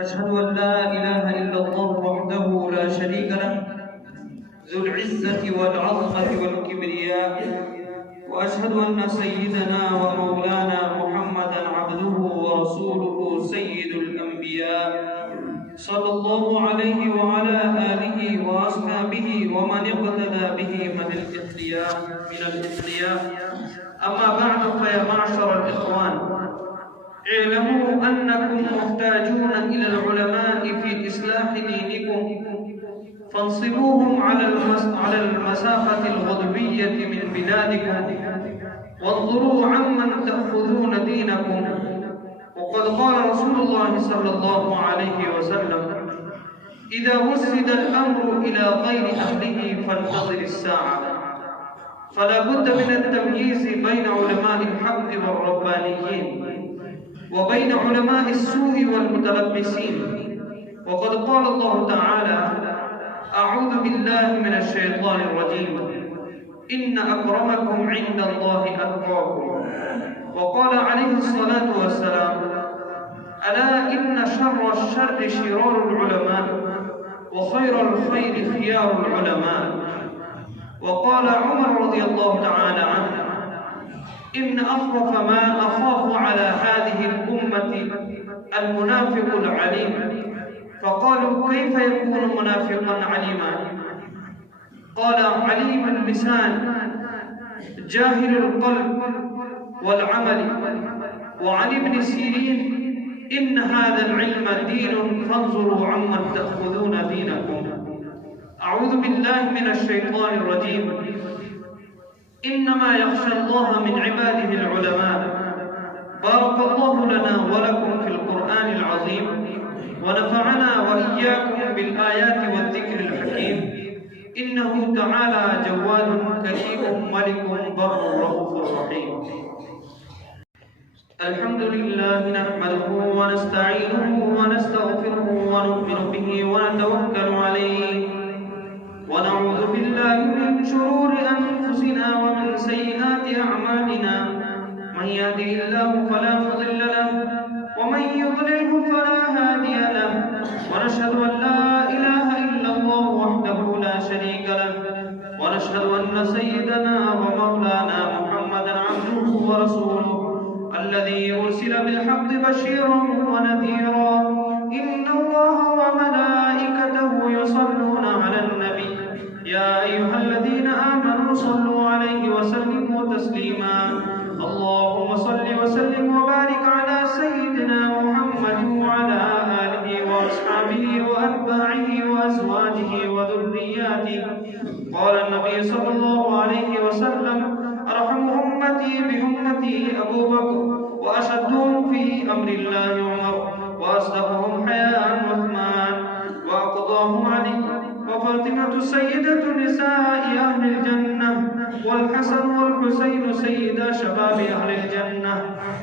أشهد أن لا إله إلا الله وحده لا شريك له ذو العزة والعظمة والكبرياء، وأشهد أن سيدنا ومولانا محمدا عبده ورسوله سيد الأنبياء صلى الله عليه وعلى آله وأصحابه ومن اقتدى به من الإثرياء. أما بعد، فيا معشر الإخوان، اعلموا أنكم محتاجون إلى العلماء في إصلاح دينكم، فانصبوهم على المسافة الغدوية من بلادكم، وانظروا عمن تأخذون دينكم. وقد قال رسول الله صلى الله عليه وسلم: إذا وسد الأمر إلى غير أهله فانتظر الساعة. فلا بد من التمييز بين علماء الحق والربانيين وبين علماء السوء والمتلبسين. وقد قال الله تعالى: أعوذ بالله من الشيطان الرجيم، إن أكرمكم عند الله أتقاكم. وقال عليه الصلاة والسلام: ألا إن شر الشر شرار العلماء، وخير الخير خيار العلماء. وقال عمر رضي الله تعالى عنه: إن أخوف ما أخاف على هذه الأمة المنافق العليم. فقالوا: كيف يكون منافقا عليما؟ قال: عليم اللسان جاهل القلب والعمل. وعن ابن سيرين: إن هذا العلم دين فانظروا عمن تأخذون دينكم. أعوذ بالله من الشيطان الرجيم. إنما يخشى الله من عباده العلماء. بارك الله لنا ولكم في القرآن العظيم، ونفعنا وإياكم بالآيات والذكر الحكيم، إنه تعالى جواد كريم ملك بر رؤوف رحيم. الحمد لله نحمده ونستعينه ونستغفره ونؤمن به ونتوكل عليه، ونعوذ بالله من شرور أنفسنا ومن سيئات أعمالنا. من يهده الله فلا مضل له، ومن يضلله فلا هادي له. ونشهد أن لا إله إلا الله وحده لا شريك له، ونشهد أن سيدنا ومولانا محمدا عبده ورسوله الذي أرسل بالحق بشيرا ونذيرا. إن الله وملائكته يصلون على النبي، يا أيها الذين آمنوا صلوا عليه وسلموا تسليما. اللهم صل وسلم وبارك على سيدنا محمد وعلى آله وأصحابه وأتباعه وأزواجه وذرياته. قال النبي صلى الله عليه وسلم: أرحم أمتي بأمتي أبو بكر، وأشدهم في أمر الله عمر، وأصدقهم حياء عثمان، وأقضاهم علي، وفاطمة سيدة نساء أهل الجنة، والحسن والحسين سيدا شباب أهل الجنة،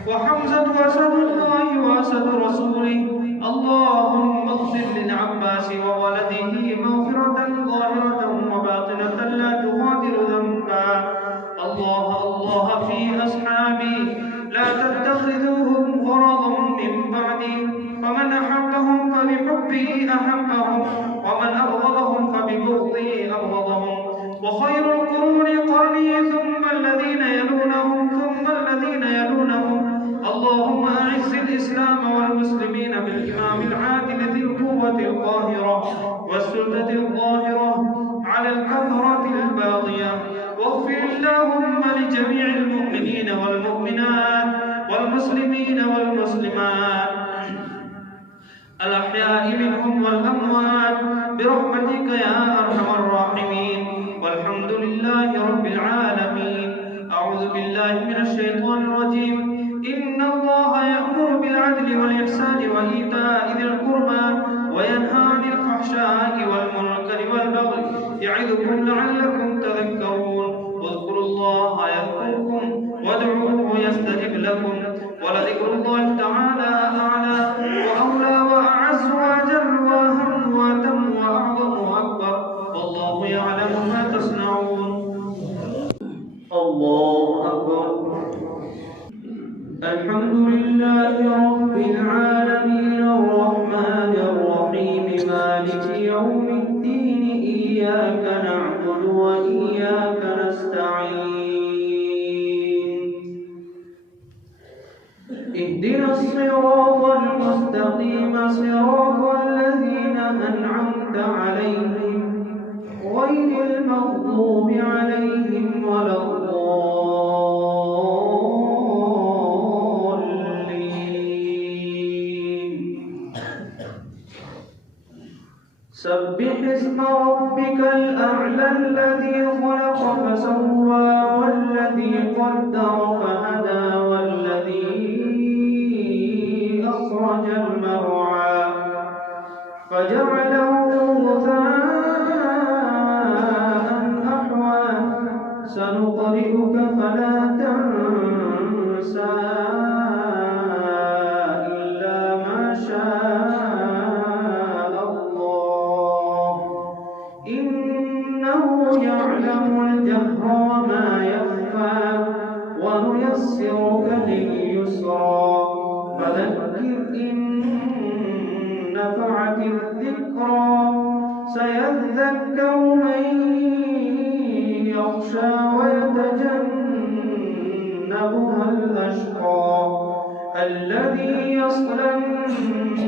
وحمزة أسد الله وأسد رسوله. اللهم اغفر للعباس وولده مغفرة ظاهرة وباطنة لا تغادر ذنبا. الله في أصحابي، لا تتخذوهم غرضا من بعدي، فمن أحبهم فبحبي أحبهم، ومن أبغضهم فببغضي أبغضهم. وخير القرون قرني، ثم الذين يلونهم، ثم الذين يلونهم. اللهم أعز الإسلام والمسلمين بالإمام العادل ذي القوة القاهرة والسلطة الظاهرة على الكثرة الباغية. واغفر اللهم لجميع المؤمنين والمؤمنات والمسلمين والمسلمات الأحياء منهم والأموات برحمتك يا أرحم الراحمين، والحمد لله رب العالمين. أعوذ بالله من الشيطان الرجيم. إن الله يأمر بالعدل والإحسان وإيتاء ذي القربى، وينهى عن الفحشاء والمنكر والبغي، يعظكم لعلكم تذكرون. واذكروا الله يذكركم، وادعوه يستجب لكم، ولذكر الله تعالى أعلى وأولى وأعز وأجل وأهم وأتم وأعظم وأكبر، والله يعلم ما تصنعون. الله أكبر. الحمد لله رب العالمين. الصراط المستقيم صراط الذين أنعمت عليهم غير المغضوب عليهم ولا الضالين. سبح اسم ربك الأعلى الذي خلق فسوى والذي قدر فهدى والذي أخرج المرعى فجعله غثاء أحوى سنقرئك فلا تنسى إلا ما شاء الله إنه يعلم الجهر وما يخفى ونيسرك لليسرى فذكر إن نفعت الذكرى سيذكر من يخشى ويتجنبها الأشقى الذي يصلى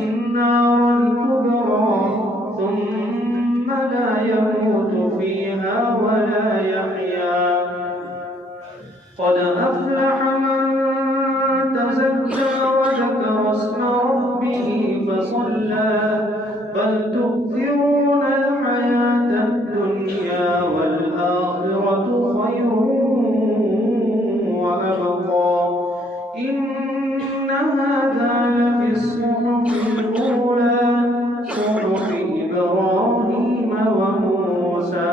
النار الكبرى ثم لا يموت فيها ولا يحيا قد أفلح من تزكى وذكر اسم ربه فصلى بل تؤثرون الحياة الدنيا والآخرة خير وأبقى إن هذا لفي الصحف الأولى صحف إبراهيم وموسى.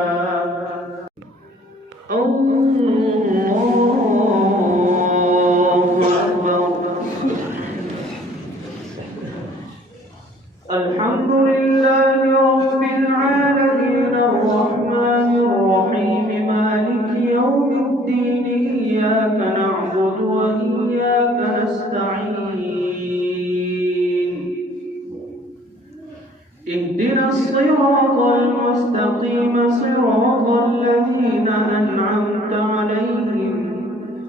الحمد لله رب العالمين الرحمن الرحيم مالك يوم الدين إياك نعبد وإياك نستعين اهدنا الصراط المستقيم صراط الذين أنعمت عليهم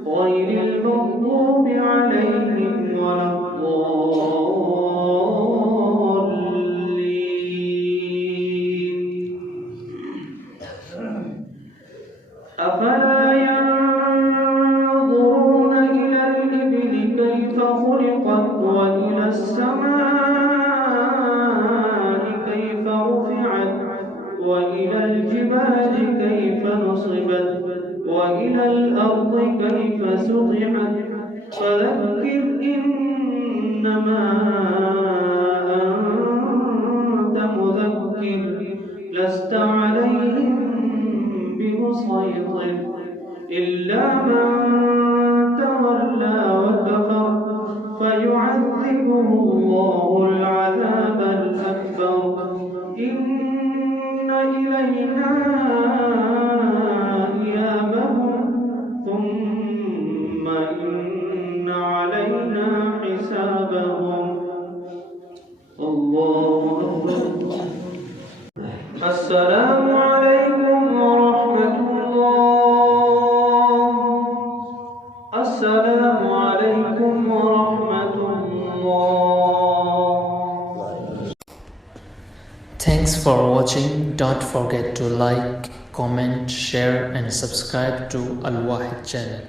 غير المغضوب عليهم ولا أفلا ينظرون إلى الإبل كيف خلقت وإلى السماء كيف رفعت وإلى الجبال كيف نصبت وإلى الأرض كيف سطحت فذكر إنما أنت مذكر لست عليهم بمسيطر إلا من تولى وكفر فيعذبه الله العذاب الأكبر إن إلينا إيابهم ثم إن علينا حسابهم. الله أكبر. السلام عليكم ورحمة الله. السلام عليكم ورحمة الله. Thanks for watching. Don't forget to like, comment, share and subscribe to Al Wahid channel.